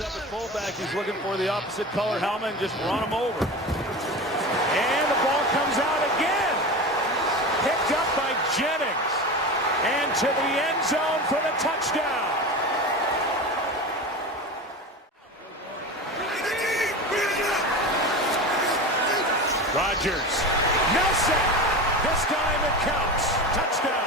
lines up at fullback. He's looking for the opposite color helmet and just run him over. And the ball comes out again. Picked up by Jennings. And to the end zone for the touchdown. Rodgers. Nelson. This time it counts. Touchdown.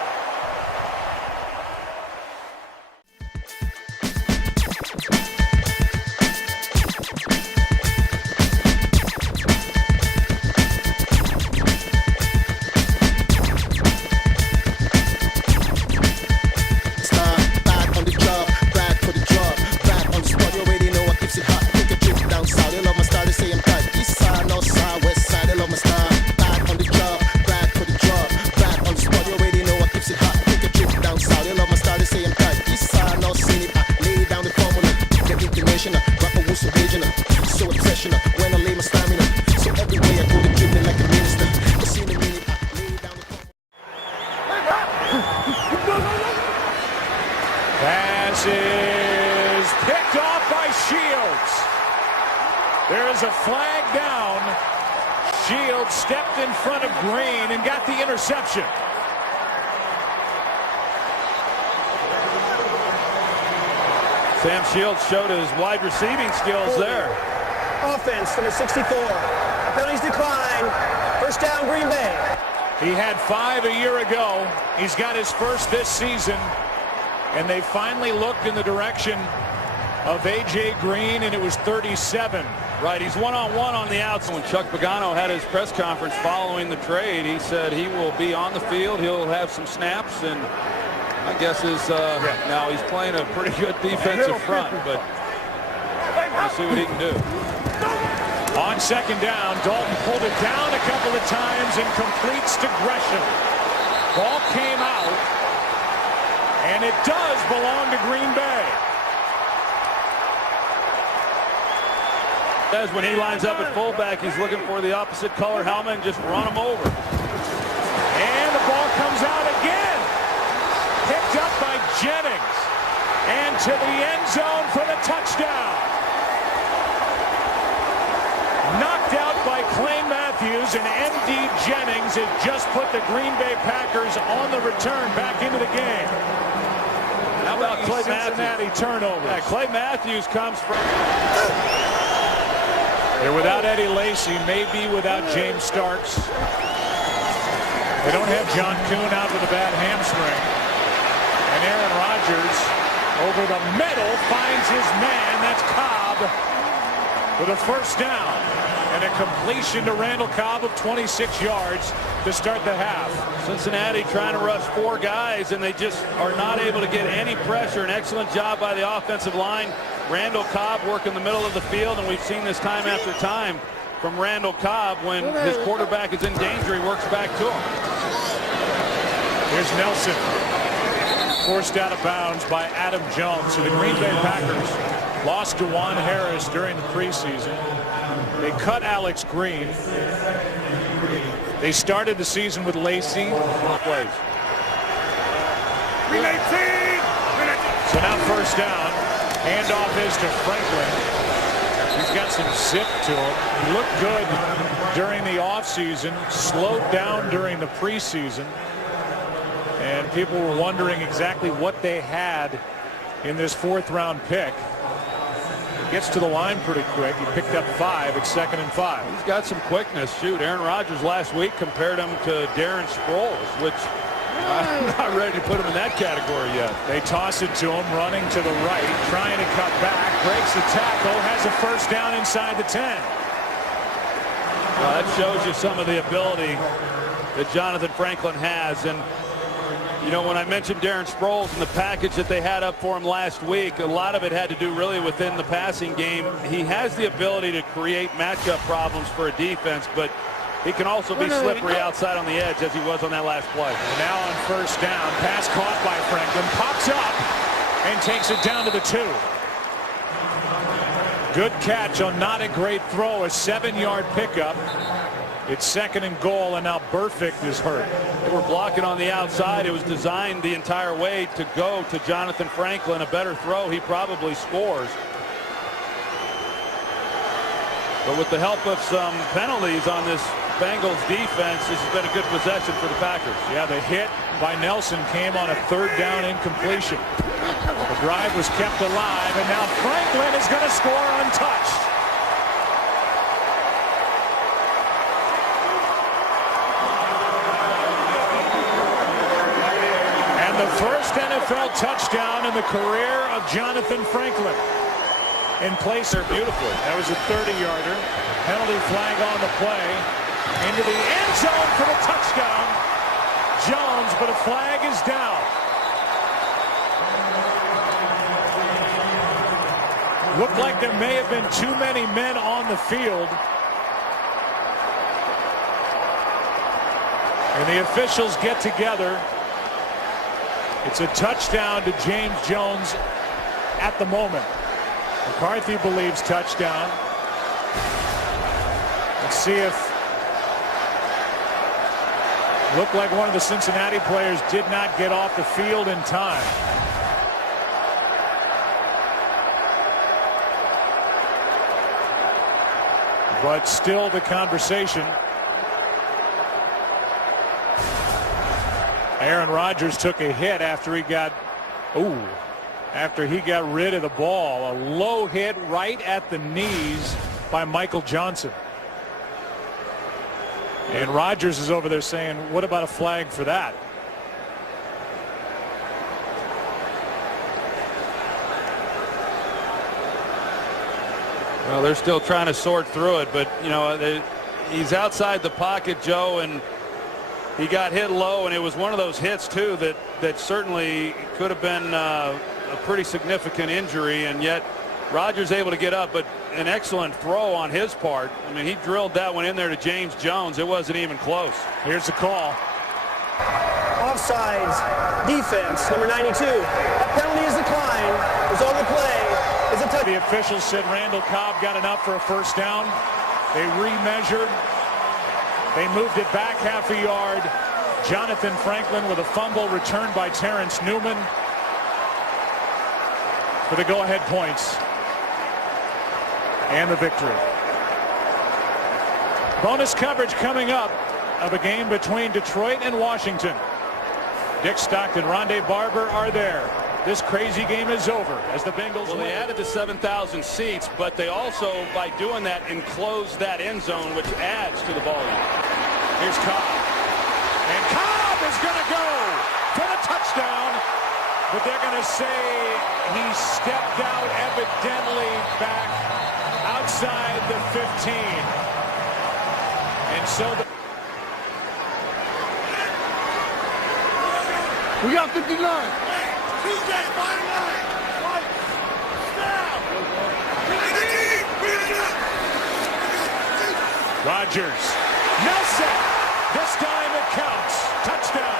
Pass is picked off by Shields. There is a flag down. Shields stepped in front of Green and got the interception. Sam Shields showed his wide receiving skills there. Offense from the 64. Penalties decline. First down, Green Bay. He had 5 a year ago. He's got his first this season. And they finally looked in the direction of A.J. Green, and it was 37. Right, he's one-on-one on the outside. When Chuck Pagano had his press conference following the trade, he said he will be on the field. He'll have some snaps, and my guess is now he's playing a pretty good defensive front, but we'll see what he can do. On second down, Dalton pulled it down a couple of times and completes to Gresham. Ball came out, and it does belong to Green Bay. As when he lines up at fullback, he's looking for the opposite color helmet and just run him over. And the ball comes out again. Picked up by Jennings. And to the end zone for the touchdown. Knocked out by Clay Matthews, and M.D. Jennings has just put the Green Bay Packers on the return back into the game. How about Clay Cincinnati turnover? Yeah, Clay Matthews comes from... They're without Eddie Lacy, maybe without James Starks. They don't have John Kuhn out with a bad hamstring. And Aaron Rodgers over the middle finds his man. That's Cobb with a first down. And a completion to Randall Cobb of 26 yards to start the half. Cincinnati trying to rush 4 guys, and they just are not able to get any pressure. An excellent job by the offensive line. Randall Cobb working the middle of the field, and we've seen this time after time from Randall Cobb. When his quarterback is in danger, he works back to him. Here's Nelson. Forced out of bounds by Adam Jones. So the Green Bay Packers lost DeJuan Harris during the preseason. They cut Alex Green. They started the season with Lacy. Plays. So now first down. Handoff is to Franklin. He's got some zip to him. He looked good during the offseason, slowed down during the preseason. And people were wondering exactly what they had in this 4th-round pick. He gets to the line pretty quick. He picked up 5. It's 2nd and 5. He's got some quickness. Shoot, Aaron Rodgers last week compared him to Darren Sproles, which I'm not ready to put him in that category yet. They toss it to him, running to the right, trying to cut back, breaks the tackle, has a first down inside the 10. Well, that shows you some of the ability that Jonathan Franklin has. And you know, when I mentioned Darren Sproles and the package that they had up for him last week, a lot of it had to do really within the passing game. He has the ability to create matchup problems for a defense, but he can also be slippery outside on the edge, as he was on that last play. And now on first down, pass caught by Franklin, pops up and takes it down to the 2. Good catch on not a great throw, a 7-yard pickup. It's 2nd and goal, and now Burfict is hurt. They were blocking on the outside. It was designed the entire way to go to Jonathan Franklin. A better throw, he probably scores. But with the help of some penalties on this Bengals defense, this has been a good possession for the Packers. Yeah, the hit by Nelson came on a 3rd down incompletion. The drive was kept alive, and now Franklin is going to score untouched. And the first NFL touchdown in the career of Jonathan Franklin. In place there beautifully. That was a 30-yarder. Penalty flag on the play. Into the end zone for the touchdown. Jones, but a flag is down. Looked like there may have been too many men on the field. And the officials get together. It's a touchdown to James Jones at the moment. McCarthy believes touchdown. Let's see if looked like one of the Cincinnati players did not get off the field in time. But still the conversation. Aaron Rodgers took a hit after he got rid of the ball. A low hit right at the knees by Michael Johnson. And Rodgers is over there saying, what about a flag for that? Well, they're still trying to sort through it, but you know, he's outside the pocket, Joe, and he got hit low, and it was one of those hits too that certainly could have been a pretty significant injury, and yet Rodgers able to get up. But an excellent throw on his part. I mean, he drilled that one in there to James Jones. It wasn't even close. Here's the call. Offsides, defense, number 92. That penalty is declined. It's on the play. It's a touchdown. The officials said Randall Cobb got enough for a first down. They remeasured. They moved it back half a yard. Jonathan Franklin with a fumble returned by Terrence Newman for the go-ahead points and the victory. Bonus coverage coming up of a game between Detroit and Washington. Dick Stockton, Rondé Barber are there. This crazy game is over as the Bengals win. They added the 7,000 seats, but they also, by doing that, enclosed that end zone, which adds to the volume. Here's Cobb. And Cobb is going to go for the touchdown, but they're going to say he stepped out evidently back outside the 15. And so we got 59. Rodgers. Nelson. This time it counts. Touchdown.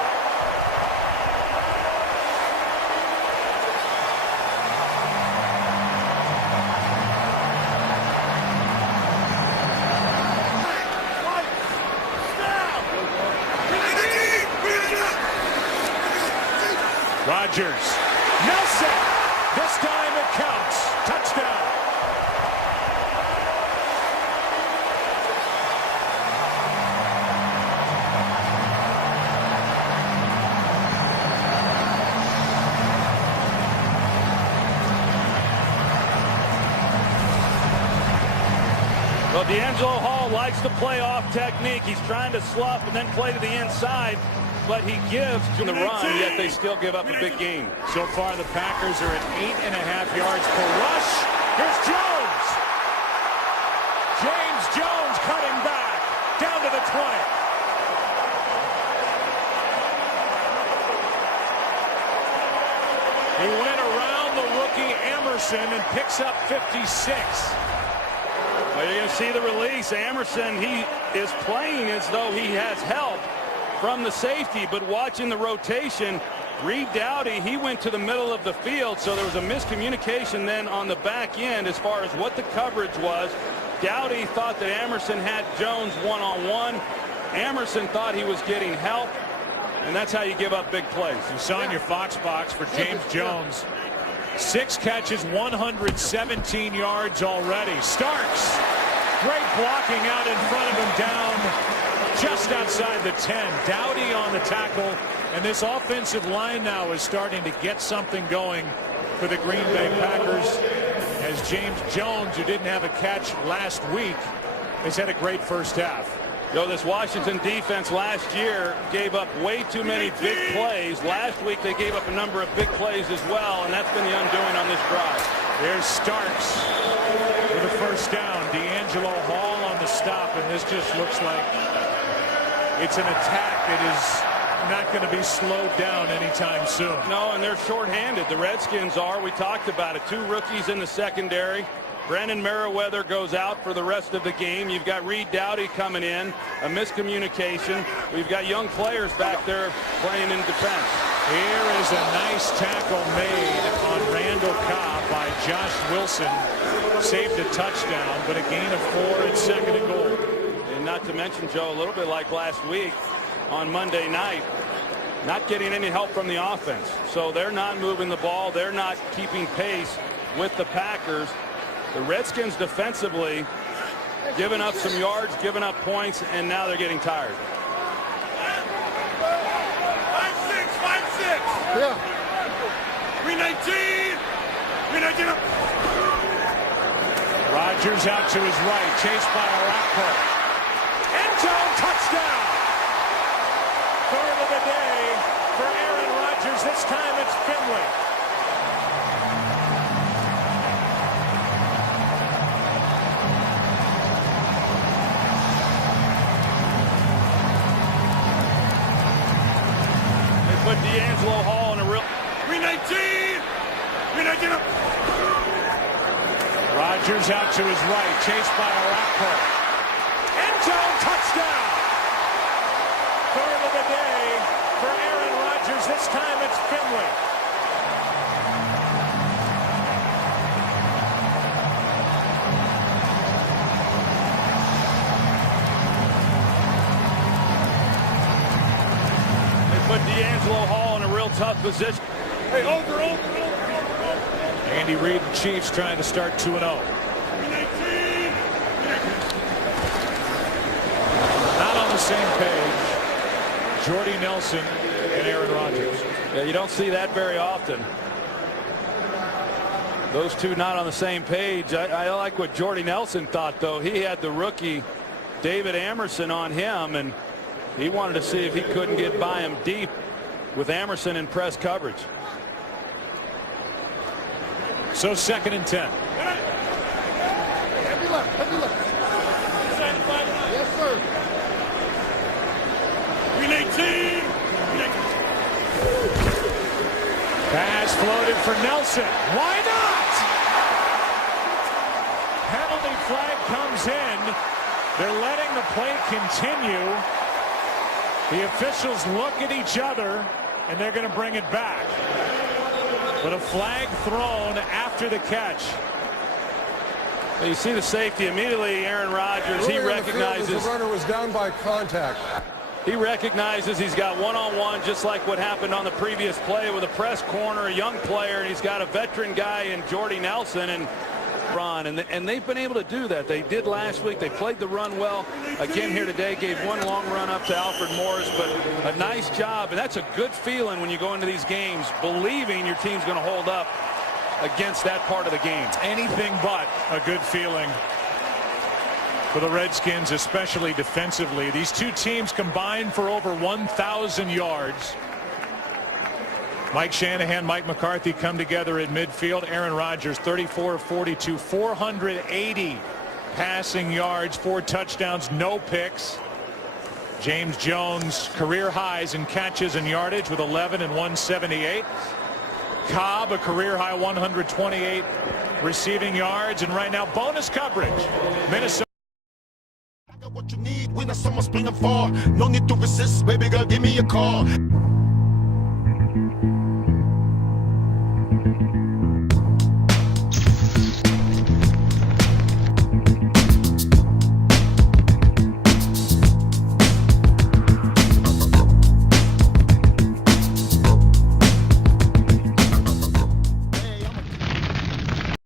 Rodgers. Nelson. This time it counts. Touchdown. Well, D'Angelo Hall likes to play off technique. He's trying to slough and then play to the inside, but he gives to the run, yet they still give up a big gain. So far, the Packers are at 8.5 yards per rush. Here's Jones. James Jones cutting back down to the 20. He went around the rookie Emerson and picks up 56. Well, you're going to see the release. Emerson, he is playing as though he has help from the safety, but watching the rotation, Reed Dowdy, he went to the middle of the field, so there was a miscommunication then on the back end as far as what the coverage was. Dowdy thought that Emerson had Jones one-on-one. Emerson thought he was getting help, and that's how you give up big plays. You saw in your Fox box for James Jones. 6 catches, 117 yards already. Starks Great blocking out in front of him, down just outside the 10. Dowdy on the tackle, and this offensive line now is starting to get something going for the Green Bay Packers, as James Jones, who didn't have a catch last week, has had a great first half. This Washington defense last year gave up way too many big plays. Last week they gave up a number of big plays as well, and that's been the undoing on this drive. There's Starks with a first down. D'Angelo Hall on the stop, and this just looks like it's an attack that is not going to be slowed down anytime soon. No, and they're shorthanded. The Redskins are. We talked about it. 2 rookies in the secondary. Brandon Merriweather goes out for the rest of the game. You've got Reed Dowdy coming in. A miscommunication. We've got young players back there playing in defense. Here is a nice tackle made on Randall Cobb by Josh Wilson. Saved a touchdown, but a gain of 4 and 2nd and goal. And not to mention, Joe, a little bit like last week on Monday night, not getting any help from the offense. So they're not moving the ball. They're not keeping pace with the Packers. The Redskins defensively giving up some yards, giving up points, and now they're getting tired. 5-6. Yeah. 319. 319 up. Rodgers out to his right, chased by Arakpo. End zone touchdown. Third of the day for Aaron Rodgers. This time it's Finley. Put D'Angelo Hall in a real 319. 319 up. Rodgers out to his right, chased by Arakpo. End zone touchdown. Third of the day for Aaron Rodgers. This time it's Finley. Put D'Angelo Hall in a real tough position. Hey, over. Andy Reid and Chiefs trying to start 2-0. 319. Not on the same page. Jordy Nelson and Aaron Rodgers. Yeah, you don't see that very often. Those two not on the same page. I like what Jordy Nelson thought, though. He had the rookie David Amerson on him, and he wanted to see if he couldn't get by him deep with Amerson in press coverage. So 2nd and 10. Heavy left. Yes, sir. 319. Pass floated for Nelson. Why not? Penalty flag comes in. They're letting the play continue. The officials look at each other, and they're going to bring it back. But a flag thrown after the catch. You see the safety immediately. Aaron Rodgers, he recognizes the runner was down by contact. He recognizes he's got one-on-one, just like what happened on the previous play with a press corner, a young player, and he's got a veteran guy in Jordy Nelson and run, and they've been able to do that. They did last week. They played the run well. Again here today, gave one long run up to Alfred Morris, but a nice job, and that's a good feeling when you go into these games, believing your team's going to hold up against that part of the game. Anything but a good feeling for the Redskins, especially defensively. These two teams combined for over 1,000 yards. Mike Shanahan, Mike McCarthy come together at midfield. Aaron Rodgers, 34 of 42, 480 passing yards, 4 touchdowns, no picks. James Jones, career highs in catches and yardage with 11 and 178. Cobb, a career high 128 receiving yards, and right now bonus coverage. Minnesota. What you need when the summer, spring, and fall. No need to resist, baby girl, give me a call.